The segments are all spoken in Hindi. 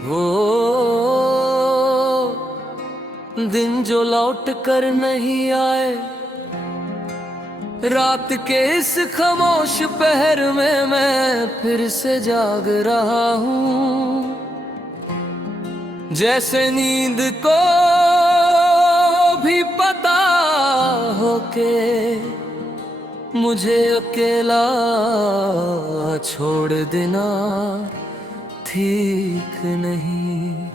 वो दिन जो लौट कर नहीं आए, रात के इस खामोश पहर में मैं फिर से जाग रहा हूँ। जैसे नींद को भी पता हो के मुझे अकेला छोड़ देना ठीक नहीं।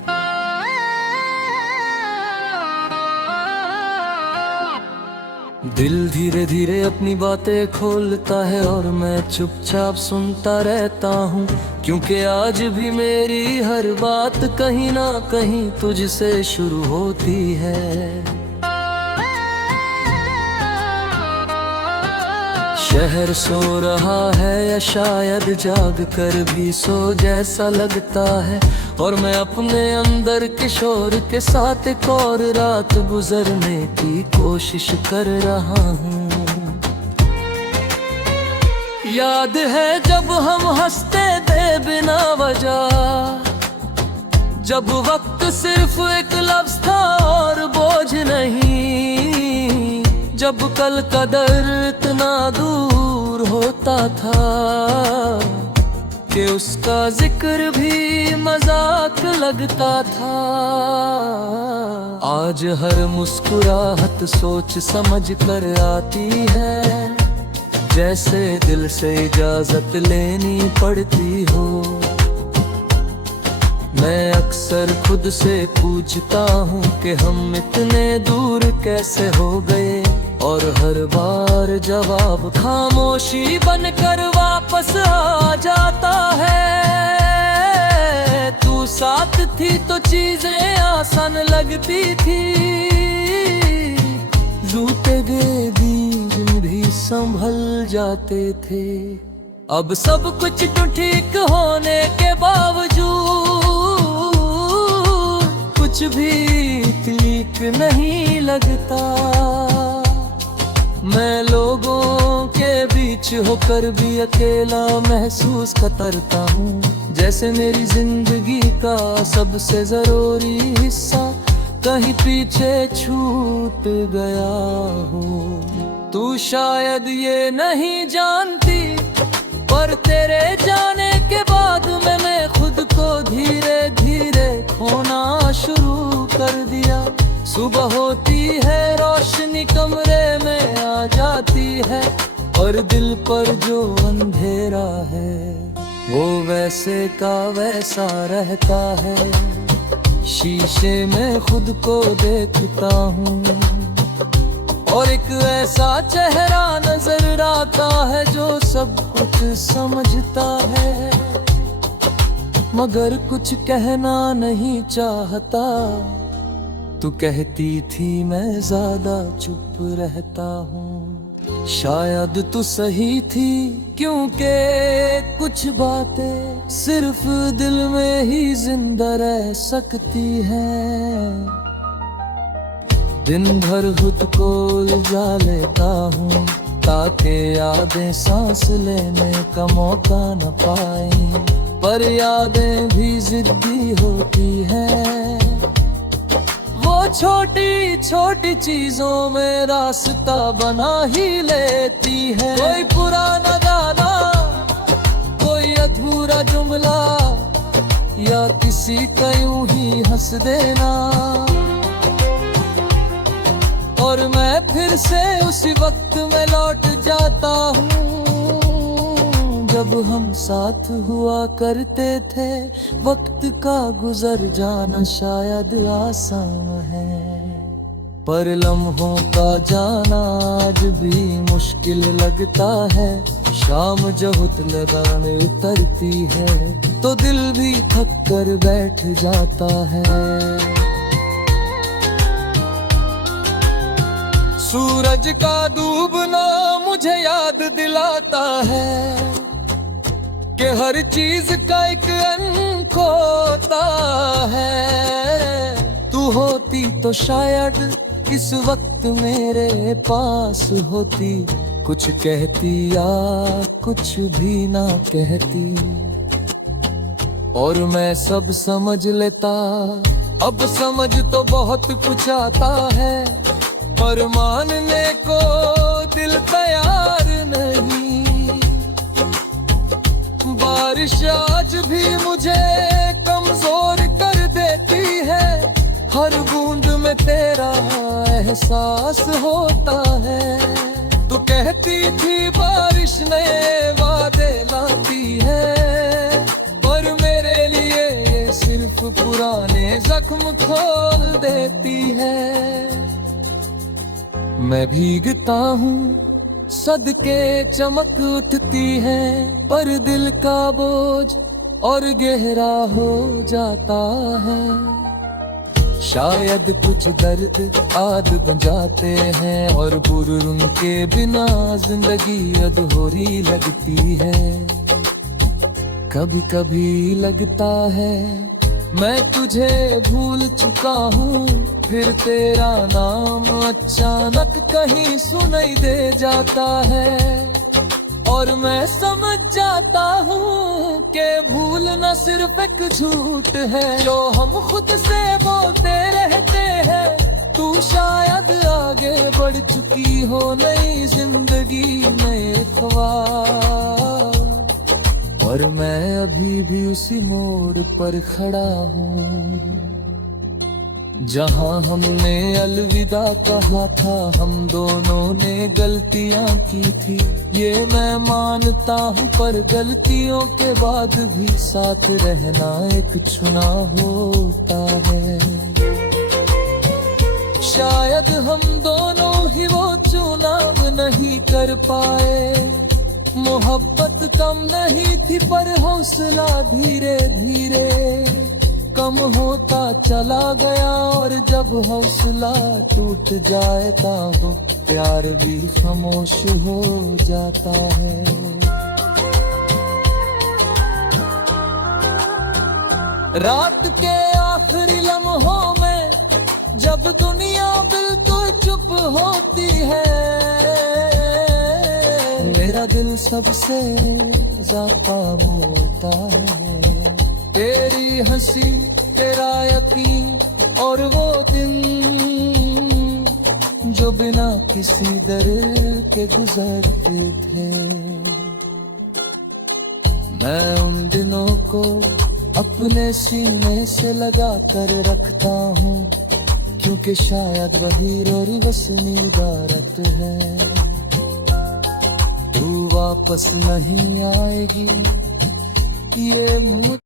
दिल धीरे धीरे अपनी बातें खोलता है और मैं चुपचाप सुनता रहता हूँ, क्योंकि आज भी मेरी हर बात कहीं ना कहीं तुझसे शुरू होती है। शहर सो रहा है या शायद जाग कर भी सो जैसा लगता है, और मैं अपने अंदर के शोर के साथ एक और रात गुजरने की कोशिश कर रहा हूँ। याद है जब हम हंसते थे बिना वजह, जब वक्त सिर्फ एक लफ्ज था और बोझ नहीं, जब कल का दर इतना दूर होता था कि उसका जिक्र भी मजाक लगता था। आज हर मुस्कुराहट सोच समझ कर आती है, जैसे दिल से इजाजत लेनी पड़ती हो। मैं अक्सर खुद से पूछता हूँ कि हम इतने दूर कैसे हो गए, और हर बार जवाब खामोशी बनकर वापस आ जाता है। तू साथ थी तो चीजें आसान लगती थी, रूठे गए दिन भी संभल जाते थे। अब सब कुछ तो ठीक होने के बावजूद कुछ भी ठीक नहीं लगता। मैं लोगों के बीच होकर भी अकेला महसूस करता हूँ, जैसे मेरी जिंदगी का सबसे जरूरी हिस्सा कहीं पीछे छूट गया हो। तू शायद ये नहीं जानती, पर तेरे जाने के बाद मैं खुद को धीरे धीरे खोना शुरू कर दिया। सुबह होती है, रोशनी कमरे में आ जाती है, और दिल पर जो अंधेरा है वो वैसे का वैसा रहता है। शीशे में खुद को देखता हूँ और एक ऐसा चेहरा नजर आता है जो सब कुछ समझता है, मगर कुछ कहना नहीं चाहता। तू कहती थी मैं ज्यादा चुप रहता हूँ, शायद तू सही थी, क्योंकि कुछ बातें सिर्फ दिल में ही जिंदा रह सकती हैं। दिन भर खुद को उलझा लेता हूँ ताकि यादें सांस लेने का मौका न पाए, पर यादें भी जिद्दी होती हैं। वो छोटी छोटी चीजों में रास्ता बना ही लेती है। कोई पुराना गाना, कोई अधूरा जुमला, या किसी का यूं ही हंस देना, और मैं फिर से उसी वक्त में लौट जाता हूँ जब हम साथ हुआ करते थे। वक्त का गुजर जाना शायद आसान है, पर लम्हों का जाना आज भी मुश्किल लगता है। शाम जब लगाने उतरती है तो दिल भी थक कर बैठ जाता है। सूरज का डूबना मुझे याद दिलाता है कि हर चीज का एक अंत होता है। तू होती तो शायद इस वक्त मेरे पास होती, कुछ कहती या कुछ भी ना कहती। और मैं सब समझ लेता। अब समझ तो बहुत कुछ आता है, पर मानने को दिल तैयार नहीं। बारिश आज भी मुझे कमजोर कर देती है, हर बूंद में तेरा एहसास होता है। तू कहती थी बारिश नए वादे लाती है, पर मेरे लिए ये सिर्फ पुराने जख्म खोल देती है। मैं भीगता हूँ, सदके चमक उठती है, पर दिल का बोझ और गहरा हो जाता है। शायद कुछ दर्द आद बन जाते हैं, और बुर्र के बिना जिंदगी अधूरी लगती है। कभी कभी लगता है मैं तुझे भूल चुका हूँ, फिर तेरा नाम अचानक कहीं सुनाई दे जाता है। और मैं समझ जाता हूँ कि भूल न सिर्फ एक झूठ है जो हम खुद से बोलते रहते हैं। तू शायद आगे बढ़ चुकी हो नई जिंदगी नए ख्वाब, और मैं अभी भी उसी मोड़ पर खड़ा हूँ जहाँ हमने अलविदा कहा था। हम दोनों ने गलतियाँ की थी, ये मैं मानता हूँ, पर गलतियों के बाद भी साथ रहना एक चुनाव होता है। शायद हम दोनों ही वो चुनाव नहीं कर पाए। मोहब्बत कम नहीं थी, पर हौसला धीरे धीरे कम होता चला गया। और जब हौसला टूट जाता हो, प्यार भी खामोश हो जाता है। रात के आखिरी लम्हों में जब दुनिया बिल्कुल चुप होती है, मेरा दिल सबसे ज़्यादा होता है। तेरी हंसी, तेरा यकीन और वो दिन जो बिना किसी डर के गुजरते थे। मैं उन दिनों को अपने सीने से लगा कर रखता हूँ, क्योंकि शायद वही रोरी वसनी इबारत है। तू वापस नहीं आएगी, ये मुझ